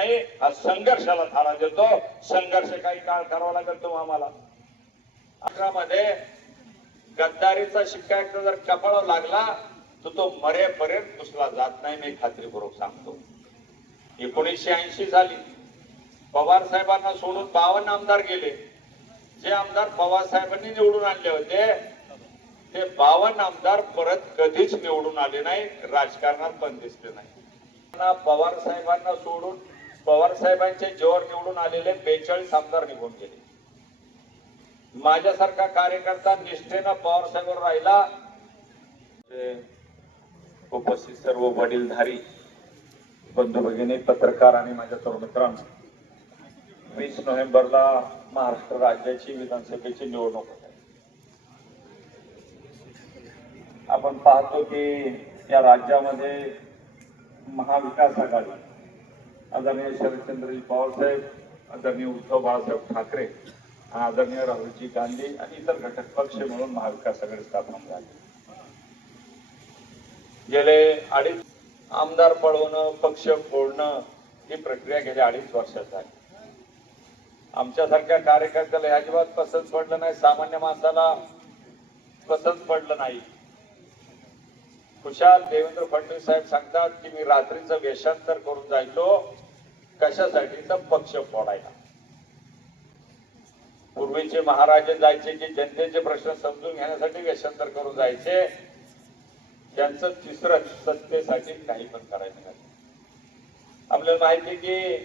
नाही हा संघर्षाला थारा देतो. संघर्ष काही काळ करावा लागेल तो आम्हाला. अकरामध्ये गद्दारीचा शिक्का एकदा जर कपाळावर लागला तर तो मरेपर्यंत पुसला जात नाही मी खात्रीपूर्वक सांगतो. एकोणीसशे ऐंशी साली पवार साहेबांना सोडून बावन्न आमदार गेले. जे आमदार पवार साहेबांनी निवडून आणले होते ते बावन्न आमदार परत कधीच निवडून आले नाही राजकारणात पण दिसले नाही पवार साहेबांना सोडून पवार साहेबांचे जोर निवडून आलेले बेचाळीस आमदार निघून गेले. माझ्यासारखा कार्यकर्ता निष्ठेनं पवार साहेबांवर राहिला. उपस्थित सर्व वडीलधारी बंधू भगिनी पत्रकार आणि माझ्या तरुण मित्रांनो वीस नोव्हेंबरला महाराष्ट्र राज्याची विधानसभेची निवडणूक होते. आपण पाहतो की या राज्यामध्ये महाविकास आघाडी आदरणीय शरदचंद्रजी पवारसाहेब आदरणीय उद्धव बाळासाहेब ठाकरे आणि आदरणीय राहुलजी गांधी आणि इतर घटक पक्ष म्हणून महाविकास आघाडी स्थापना झाली. गेले अडीच आमदार पळवणं पक्ष फोडणं ही प्रक्रिया गेल्या अडीच वर्षात झाली. आमच्यासारख्या कार्यकर्त्याला अजिबात पसंत पडलं नाही. सामान्य माणसाला पसंत पडलं नाही. खुशाल देवेंद्र फडणवीस साहेब सांगतात की मी रात्रीचं वेषांतर करून जायचो. कशासाठी? तर पक्ष फोडायला. पूर्वीचे महाराजे जायचे की जनतेचे प्रश्न समजून घेण्यासाठी वेषांतर करून जायचे. त्यांचं तिसरं सत्तेसाठी काही पण करायचं नाही. आपल्याला माहिती की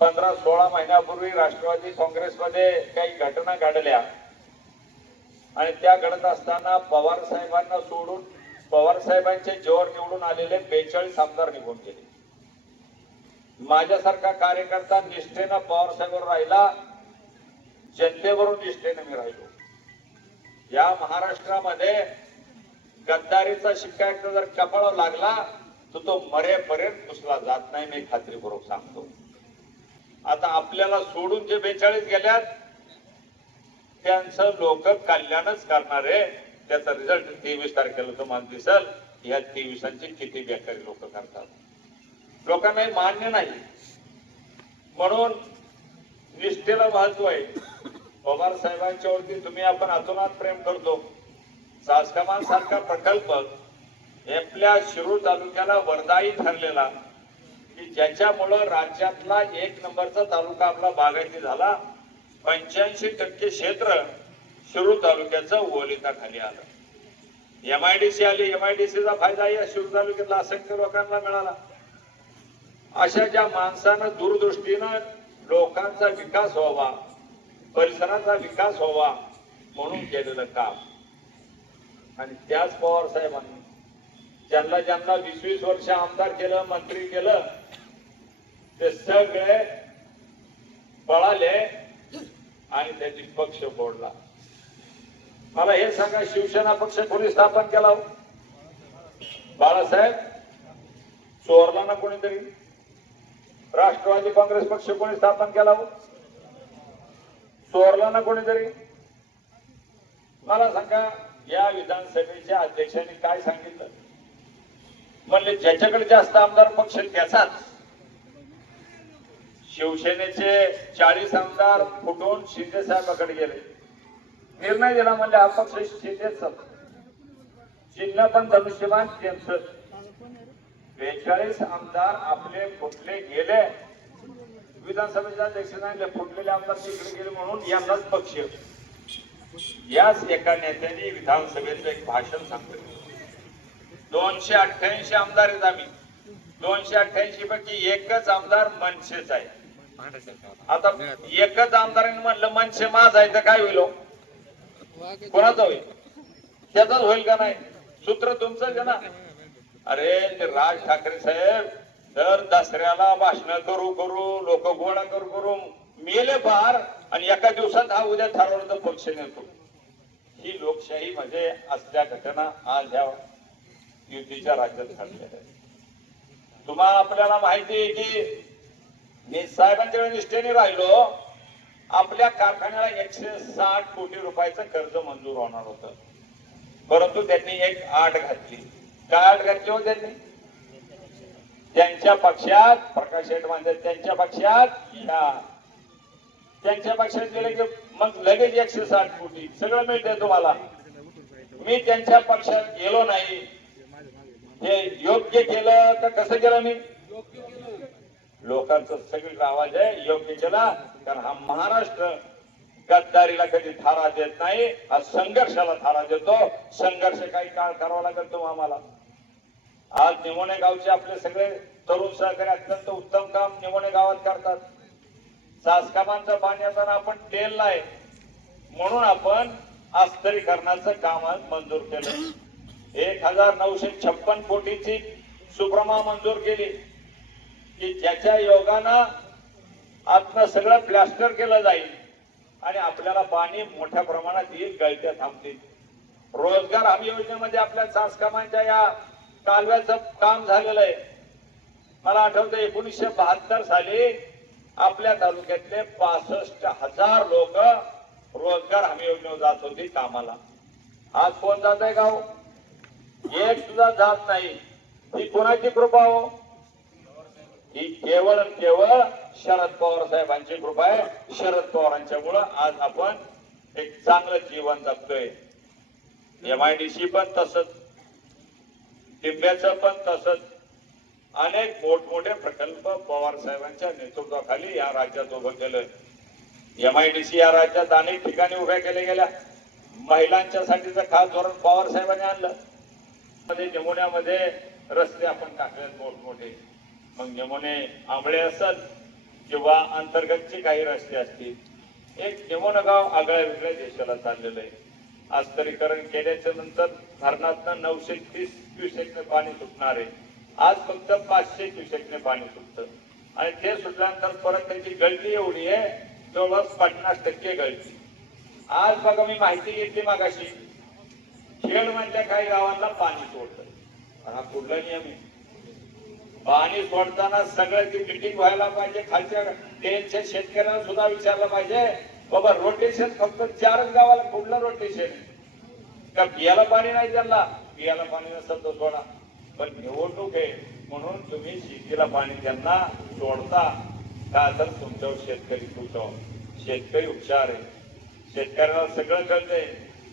पंधरा सोळा महिन्यापूर्वी राष्ट्रवादी काँग्रेसमध्ये काही घटना घडल्या. आणि त्या घडत असताना पवार साहेबांना सोडून पवार साहेबांचे जोर निवडून आलेले बेचाळीस आमदार निघून गेले. माझ्यासारखा कार्यकर्ता निष्ठेनं पवार साहेबवर राहिला जनतेवरून निष्ठेनं मी राहिलो. या महाराष्ट्रामध्ये गद्दारीचा शिक्का एकदा जर कपाळ लागला तर तो मरेपर्यंत पुसला जात नाही मी खात्रीपूर्वक सांगतो. आता आपल्याला सोडून जे बेचाळीस गेल्यात त्यांचं लोक कल्याणच करणारे त्याचा रिझल्ट तेवीस तारखेला तुम्हाला दिसल या तेवीसांची किती बेकारी लोक करतात. लोकांना हे मान्य नाही. म्हणून निष्ठेला महत्त्व आहे. पवार साहेबांच्या वरती तुम्ही आपण अतोनात प्रेम करतो. सासकमान सारखा प्रकल्प आपल्या शिरूर तालुक्याला वरदायी ठरलेला की ज्याच्यामुळं राज्यातला एक नंबरचा तालुका आपला बागायती झाला पंच्याऐंशी टक्के क्षेत्र शिरूर तालुक्याचं ओलिताखाली आलं. एमआयडीसी आली. एमआयडीसीचा फायदा या शिरूर तालुक्यातला असंख्य लोकांना मिळाला. अशा ज्या माणसानं दूरदृष्टीनं लोकांचा विकास व्हावा परिसराचा विकास व्हावा म्हणून केलेलं काम. आणि त्याच पवार साहेबांनी ज्यांना ज्यांना वीस वीस वर्ष आमदार केलं मंत्री केलं ते सगळे पळाले आणि त्यांनी पक्ष फोडला. मला हे सांगा शिवसेना पक्ष कोणी स्थापन केला हो? बाळासाहेब चोरला ना कोणीतरी? राष्ट्रवादी काँग्रेस पक्ष कोणी स्थापन केला हो? चोरला ना कोणीतरी? मला सांगा या विधानसभेच्या अध्यक्षांनी काय सांगितलं? म्हणले ज्याच्याकडे जास्त आमदार पक्ष त्याचाच. शिवसेनेचे चाळीस आमदार फुटून शिंदे साहेबाकडे गेले. निर्णय दिला म्हणजे हा पक्ष शिंदेच. चिन्ह पण धनुष्यमान त्यांचं. बेचाळीस आमदार आपले फुटले गेले. विधानसभेच्या अध्यक्षांना फुटलेले आमदार तिकडे गेले म्हणून यांनाच पक्ष. याच एका नेत्याने विधानसभेचं एक भाषण सांगतो दोनशे अठ्ठ्याऐंशी आमदार आहेत आम्ही. दोनशे अठ्ठ्याऐंशी पैकी एकच आमदार मनसेच आहे. आता एकच आमदारांनी म्हणलं मनसे माझा आहे तर काय होईल हो? कोणाचा होईल? त्याचाच होईल का नाही? सूत्र तुमचंच आहे ना. अरे राज ठाकरे साहेब दर दसऱ्याला भाषण करू करू लोक गोळा करू करू मेले पार आणि एका दिवसात हा उद्या ठरवलं तर पक्ष नेतो. ही लोकशाही मध्ये असल्या घटना आज ह्या युतीच्या राज्यात घडलेल्या आहेत. तुम्हाला आपल्याला माहिती आहे की मी साहेबांच्या वेळी निष्ठेने राहिलो. आपल्या कारखान्याला एकशे साठ कोटी रुपयाचं कर्ज मंजूर होणार होतं. परंतु त्यांनी एक आठ घातली. काळ घातले घातली हो त्यांनी त्यांच्या पक्षात प्रकाश शेठ म्हणतात त्यांच्या पक्षात या. त्यांच्या पक्षात गेले की मग लगेच एकशे साठ कोटी. सगळं मिळते तुम्हाला. मी त्यांच्या पक्षात गेलो नाही. हे योग्य केलं का कसं केलं मी? लोकांचा सगळीकडे आवाज आहे योग्य केला कारण हा महाराष्ट्र गद्दारीला कधी थारा देत नाही हा संघर्षाला थारा देतो. संघर्ष काही काळ करावा लागेल तो आम्हाला. आज निमोणे गावचे आपले सगळे तरुण सहकारी अत्यंत उत्तम काम निमोणे गावात करतात. सासकामांचं पाणी असताना आपण तेल नाही. म्हणून आपण आस्तरीकरणाचं काम आज मंजूर केलं. एक हजार नऊशे छप्पन कोटीची सुप्रमा मंजूर केली. की ज्याच्या योगानं आतनं सगळं प्लास्टर केलं जाईल आणि आपल्याला पाणी मोठ्या प्रमाणात येईल गळत्या थांबतील. रोजगार हमी योजनेमध्ये आपल्या सासकामांच्या या कालव्याचं काम झालेलं आहे. मला आठवतं एकोणीसशे बहात्तर साली आपल्या तालुक्यातले पासष्ट हजार लोक रोजगार हमी योजनेवर जात होती कामाला. आज कोण जात आहे गाव? एक सुद्धा जात नाही. ही कोणाची कृपा हो? ही केवळ आणि केवळ शरद पवार साहेबांची कृपा आहे. शरद पवारांच्यामुळं आज आपण एक चांगलं जीवन जगतोय. एम आय डी सी पण तसंच. टिंब्याचं पण तसंच. अनेक मोठमोठे प्रकल्प पवार साहेबांच्या नेतृत्वाखाली या राज्यात उभं केलं. एम आय डी सी या राज्यात अनेक ठिकाणी उभ्या केल्या गेल्या. महिलांच्यासाठीचं खास धोरण पवार साहेबांनी आणलं. मध्ये नमुन्यामध्ये रस्ते आपण टाकलेत मोठमोठे. मग नमुने आंबळे असत किंवा अंतर्गतचे काही रस्ते असतील. एक नमुना गाव आगळ्या वेगळ्या देशाला चाललेलं आहे. आस्तरीकरण केल्याच्यानंतर धरणातनं नऊशे तीस क्युसेकने पाणी सुटणार आहे. आज फक्त पाचशे क्युसेकने पाणी सुटतं. आणि ते सुटल्यानंतर परत त्याची गळती एवढी आहे जवळपास पन्नास टक्के गळती. आज बघा मी माहिती घेतली मागाशी. खेड म्हणजे काही गावांना पाणी सोडतं. हा कुठला नियम आहे? पाणी सोडताना सगळ्याची मिटिंग व्हायला पाहिजे खालच्या त्यांच्या शेतकऱ्यांना सुद्धा विचारलं पाहिजे बाबा रोटेशन फक्त चारच गावाला कुठलं रोटेशन का पियाला पाणी नाही त्यांना? पियाला पाणी नसेल तर सोडा. पण निवडणूक आहे म्हणून तुम्ही शेतीला पाणी त्यांना सोडता. का तर तुमच्यावर शेतकरी खुश शेतकरी हुशार आहे. शेतकऱ्याला सगळं कळतंय.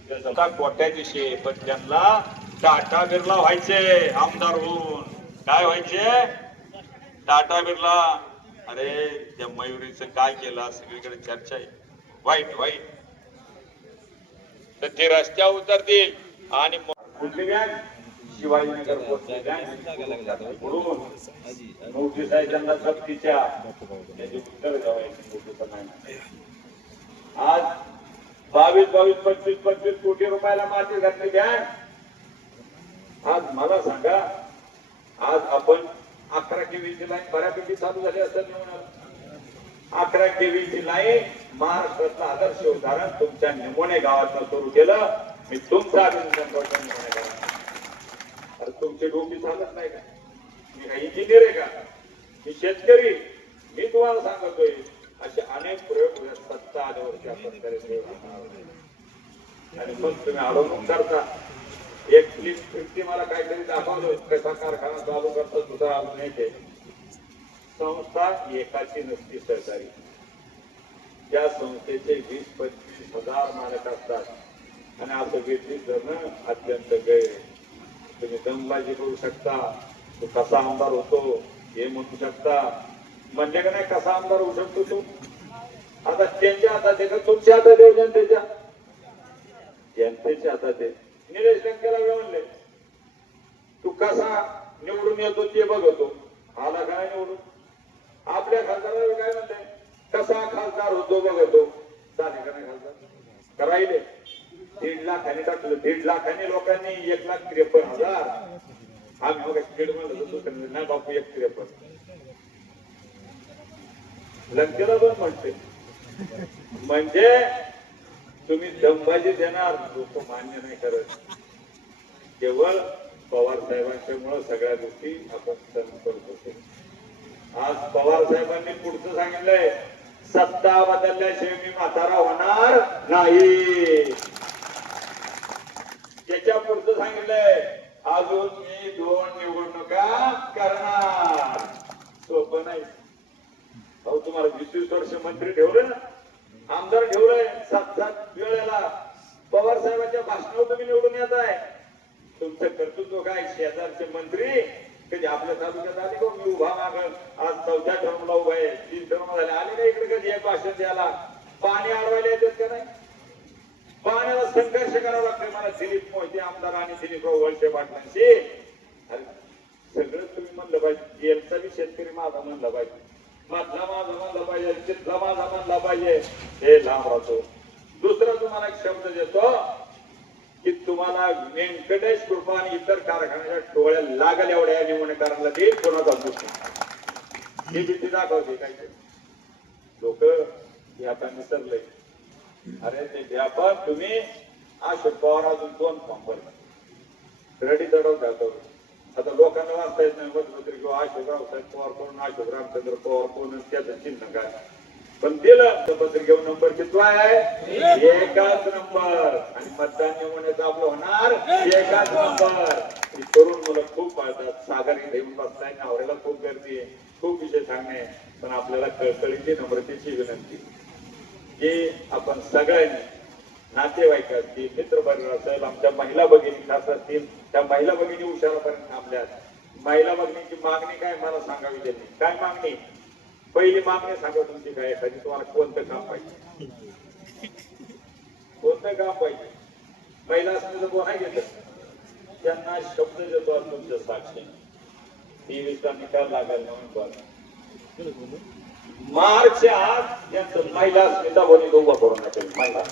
ते स्वतः कोट्याधीशी पण त्यांना टाटा बिर्ला व्हायचे आमदार होऊन. काय व्हायचे? टाटा बिर्ला. अरे त्या मयुरीचं काय केलं? सगळीकडे चर्चा आहे. वाईट वाईट. तर ते रस्त्यावर उतरतील आणि मग- कुठली बँक शिवाजीनगर पोहोचली बँक म्हणून नोटीस आहे त्यांना सक्तीच्या उत्तर आज बावीस बावीस पंचवीस पंचवीस कोटी रुपयाला माती घातली बँक आज मला सांगा आज आपण अकरा केवीची लाईन बऱ्यापैकी चालू झाली असेल अकरा केवीची लाईन महाराष्ट्रातलं आदर्श उदाहरण तुमच्या निमोने गावातनं सुरू केलं. मी तुमचं अभिनंदन करतो निमोने गावात अरे तुमची डोकी चालत नाही का? मी काही इंजिनियर आहे का? मी शेतकरी. मी तुम्हाला सांगतोय असे अनेक प्रयोग सत्ता आल्यावरती आपण करत आणि मग तुम्ही अडवणूक करता. एक फ्लिप फिफ्टी मला काहीतरी दाखवलं कसा कारखाना चालू करतो दुसरा अजून येते संस्था एकाची नसती सरकारी. त्या संस्थेचे वीस पंचवीस हजार मालक असतात. आणि असं वेगळी जण अत्यंत गैर. तुम्ही दमबाजी करू शकता. तू कसा आमदार होतो हे म्हणू शकता. म्हणजे का नाही कसा आमदार होऊ शकतो तू? आता त्यांच्या हातात आहे का तुमच्या हातात आहे जनतेच्या. जनतेच्या हातात आहे निलेश लंकेला म्हणले तू कसा निवडून येतो ते बघतो. आला काय निवडून? आपल्या खासदाराला काय म्हणते कसा खासदार होतो? बघतो झाले का नाही खासदार. करायले. दीड लाखाने टाकलं. दीड लाखाने लोकांनी एक लाख त्रेपन्न हजार. आम्ही बघा दीड म्हणलं तर नाही बापू एक त्रेपन्न. लंकेला पण म्हणते म्हणजे तुम्ही दमबाजी देणार लोक मान्य नाही करत. केवळ पवार साहेबांच्यामुळे सगळ्या गोष्टी आपण सण करत होतो. आज पवार साहेबांनी पुढचं सांगितलंय सत्ता बदलल्याशिवाय मी म्हातारा होणार नाही. त्याच्या पुढचं सांगितलंय अजून मी दोन निवडणुका करणार. सोपं नाही. अहो तुम्हाला वीस वीस वर्ष मंत्री ठेवलं ना? आमदार ठेवलंय सात सात वेळेला. पवार साहेबांच्या भाषणावर तुम्ही निवडून येत आहे तुमचं कर्तृत्व काय? शेजारचे मंत्री कधी आपल्या तालुक्यात आली का मी उभा माग. आज चौथ्या टर्मला उभा आहे. तीन टर्म झाले. आले नाही इकडे कधी? एक भाषण द्यायला. पाणी अडवायला येतात का नाही? पाण्याला संघर्ष करावा लागतोय मला. दिलीप मोहिते आमदार आणि दिलीपराव वळसे पाटलांशी सगळं तुम्ही म्हणलं पाहिजे. यांचा बी शेतकरी माझा म्हणला पाहिजे. मधला माझा म्हणला पाहिजे. तिथला माझा म्हणला पाहिजे. हे लांब राहतो. दुसरा तुम्हाला एक शब्द देतो. की तुम्हाला व्यंकटेश कृपा आणि इतर कारखान्याच्या टोळ्या लागल एवढ्या निवडणुकारांना ते कोणाचा दोष हे ही भीती दाखवते काय लोक हे आता निसरले अरे ते व्यापार तुम्ही अशोक पवार अजून दोन फॉर्म रेडी चढव घालतो. आता लोकांना वाचता येत नाही मुख्यमंत्री किंवा अशोकराव साहेब पवार कोण अशोक रामचंद्र पवार कोण त्याचं चिन्ह काय? पण दिलं पत्रिकेवर नंबर किती आहे एकाच नंबर. आणि मतदान निवडण्याचं आपलं होणार एकाच नंबर. तरुण मुलं खूप पाळतात. सागर घेऊन येऊन बसताय नवऱ्याला खूप गर्दी आहे. खूप विषय सांगणे. पण आपल्याला कळकळीची नम्रतेची विनंती. की आपण सगळ्यांनी नातेवाईक असतील मित्रपरिवार असेल आमच्या महिला भगिनी खास असतील त्या महिला भगिनी हुशारापर्यंत थांबल्या महिला भगिनीची मागणी काय मला सांगावी त्यांनी. काय मागणी? पहिली मागणी सांगा तुमची काय एखादी तुम्हाला कोणतं काम पाहिजे? कोणतं काम पाहिजे? महिला असणे तर कोणा घेत त्यांना शब्द देतो आज तुमच्या साक्षी. तेवीसचा निकाल लागेल नोव्हेंबर मार्च आठ यांचं महिला स्मिता बोली उभा करून महिला.